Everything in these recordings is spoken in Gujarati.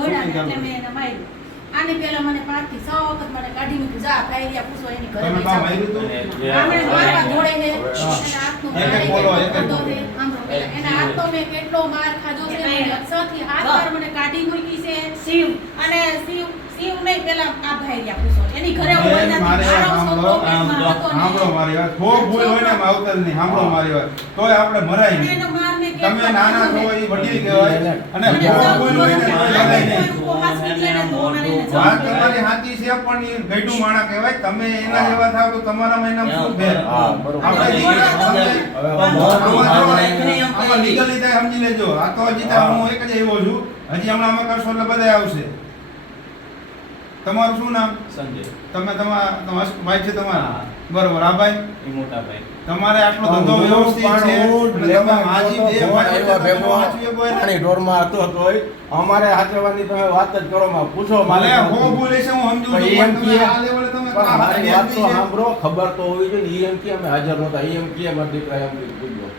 ઘોડા એટલે મેં એને માર્યું. આની પહેલા મને પાંચથી છ વખત મને કાઢી મૂક્યું જા ફાયરિયા પૂછો એની ઘરે તમે મારવા છે એના હાથનું એક બોલો, એક બોલો. એના હાથનો મેં કેટલો માર ખાધો છે છથી હાથ વાર મને કાઢી મૂકી છે. શિવ. અને શિવ પેલા આ ભાઈરિયા પૂછો. એની ઘરે હું બેન, એનાથી મારો છોકરો પેટમાં હતો ને. સાંભળો મારી વાત. ખૂબ ભૂલ હોય ને માવતરની સાંભળો મારી વાત. તોય આપણે મરાય નહીં. એનો માર મેં કેટલો તમે નાના છો એ વડીલ કહેવાય. અને મને ખૂબ સૌ ભૂલ હોય ને મરાય નહીં કોઈ ઉપવાસ નીકળે ને તો મારે એને જવું વાત તમારી સાચી છે પણ એ ગઈઢું માણા કહેવાય. તમે એના જેવા થાવ તો તમારામાં એના શું ફેર આપણે લીગલ તમે હવે આમાં જો, આમાં લીગલ રીતે સમજી લેજો. આ તો હજી હું. એક જ એવો છું. હજી હમણાં અમે કરશો એટલે બધા આવશે. તમારું શું નામ? સંજય. તમે તમારા ભાઈ છે તમારા? બરોબર. આ ભાઈ? મોટા ભાઈ. તમારે આટલો ધંધો વ્યવસ્થિત છે? તમે હાજી બે પાણી ઢોરમાં હતો તોય અમારે હાચવવાની તમે વાત જ કરો માં પૂછો મને હું હો છે હું સમજુ છું પણ એમ કે- આ લેવલે તમે મારી વાત તો. સાંભળો ખબર તો હોવી જોઈએ એમ કે અમે હાજર નહોતા એમ કે મારા દીકરા એમ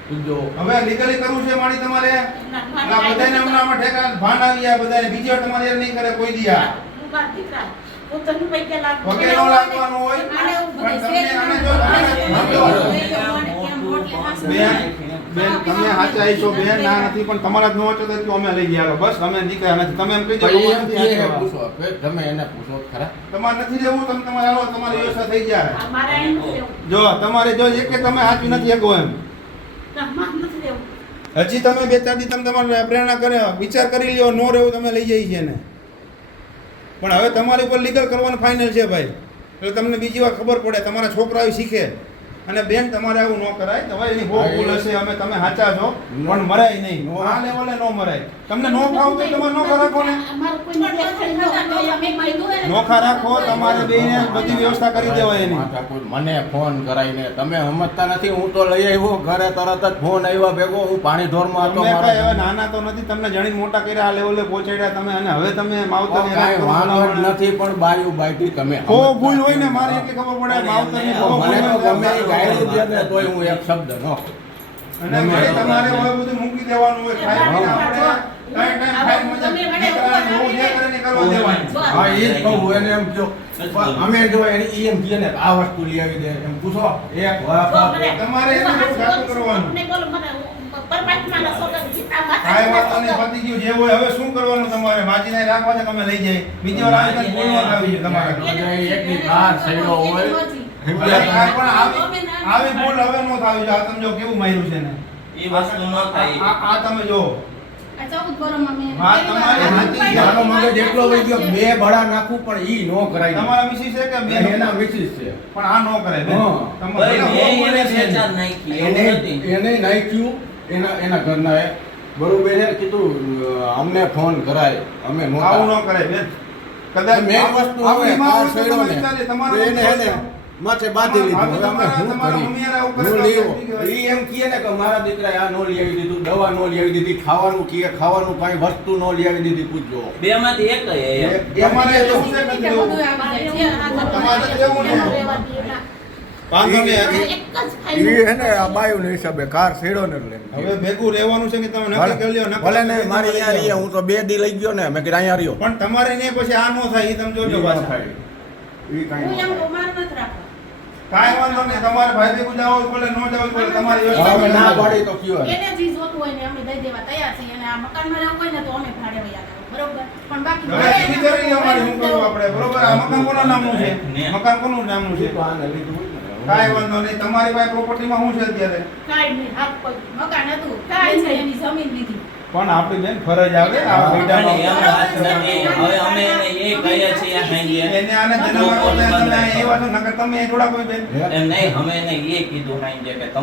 પૂછજો હવે લીગલી કરવું છે મારી તમારે? બધાને હમણાં ઠેકા ભાન આવી ગયા બધાને બીજી તમારે નહીં કરે કોઈ દી દીકરા. લાગવાનું હોય બેન તમે સાચા છો બેન ના નથી પણ તમારા જ નો હતો તો અમે લઈ ગયા બસ અમે નીકળ્યા નથી. તમે એમ કહી દો પણ ઈ અમારે એમ નથી કે હાચવવા. પૂછો તમે એને પૂછો ખરા? તમારે નથી લેવું તમે તમારે આવો તમારી વ્યવસ્થા થઈ જાય. જો તમારે જો એક કે તમે સાચું નથી શકો એમ. હજી તમે બે ચાર દી તમે તમારે પ્રેરણા કર્યા વિચાર કરી લ્યો નો રહેવું તમે લઈ જઈ છે ને પણ હવે તમારી ઉપર લીગલ કરવાનું ફાઇનલ છે ભાઈ. એટલે તમને બીજી વાર ખબર પડે, તમારા છોકરા શીખે. અને બેન તમારે આવું ન કરાય. તમારે એની બહુ ભૂલ હશે અમે તમે સાચા છો પણ મરાય નહીં. આ લેવલે ન મરાય. તમને નો ખાવ તો તમારે નોખા રાખો ને. નોખા રાખો તમારે બેને બધી વ્યવસ્થા કરી દેવાય એની. મને ફોન કરાઈને. તમે સમજતા નથી હું તો લઈ આવ્યો ઘરે તરત જ ફોન આવ્યા ભેગો. હું પાણી ઢોરમાં હતો મારે હવે નાના તો નથી તમને જણીને મોટા કર્યા આ લેવલે પહોંચાડ્યા તમે અને હવે તમે વાંધો નથી પણ બાયું બાયટી તમે બહુ ભૂલ હોય ને. મારે એટલી ખબર પડે માવતરની ગાયરું દે ને તોય હું એક શબ્દ ન અને વળી તમારે હવે બધું મૂકી દેવાનું હોય ખાઈ તમે લઈ આવી દે એમ પૂછો એક વાર જો મને તમારે એનું હું બધું સાચું કરવાનું. મને બોલો, મને પરમાત્માના સોગંદ ગીતા માતા કાંઈ વાંધો નહીં, પતી ગયું જે હોય હવે શું કરવાનું તમારે? માજીને રાખવા છે તમે લઈ જાય બીજી વાર આવી બોલવાનું આવી છે તમારે. આવી ભૂલ હવે નો થાવી જોઈએ. આ તમે જો કેવું માર્યું છે ને એ વસ્તુ ન થાય. આ તમે જો. મેં બે ભડા નાખું પણ ઈ નો કરાય. તમારા મિસિસ છે કે બેન એના મિસિસ છે. પણ આ નો કરે બેન. હા. તમારે ભાઈ, ભલે મેં બહુ બોલે એને નાખ્યું એના એના ઘરના એ બરોબર છે કીધું અમને ફોન કરાય અમે આવું ન કરે બેન. કદાચ મેન વસ્તુ આવે તમારે માં એને માથે બાંધી લીધું. હવે અમે શું કરી. લેવો. થઈ એમ કહે ને કે મારા દીકરાએ આ નો લઈ આવી દીધું દવા નો લઈ આવી દીધી ખાવાનું કહે ખાવાનું કાંઈ વસ્તુ નો લઈ આવી દીધી પૂછજો. બે માંથી એક એ. એમ તમારે તો તમારે કેવું ને? પણ તમારે ને પછી આ નો થાય એ તમે જોજો થાય. હું એમ નથી. કાંઈ વાંધો નહીં તમારે ભાઈ ભેગું જાવ બોલે નો જાવ બોલે તમારી વ્યવસ્થા ના કરી તો કયો. એને જે જોતું હોય ને અમે દઈ દેવા તૈયાર છીએ અને આ મકાનમાં રહેવું હોય ને તો અમે ભાડે વયા બરોબર? પણ બાકી હવે વિચારી લ્યો શું કરવું આપણે બરોબર? આ મકાન કોના નામનું છે? મકાન કોનું નામનું છે? તો આને લીધું હોય વાંધો નહીં તમારી પાસે પ્રોપર્ટીમાં શું છે અત્યારે? કાંઈ નહીં, હાથ મકાન હતું કાંઈ છે એની જમીન લીધી. પણ આપણી બેન ફરજ આવે આ. નથી હવે અમે એને એ કહીએ છીએ એને આને તમે એ વાત નકર તમે થોડા કોઈ બેન. નહીં અમે એને એ કીધું સાંજે કે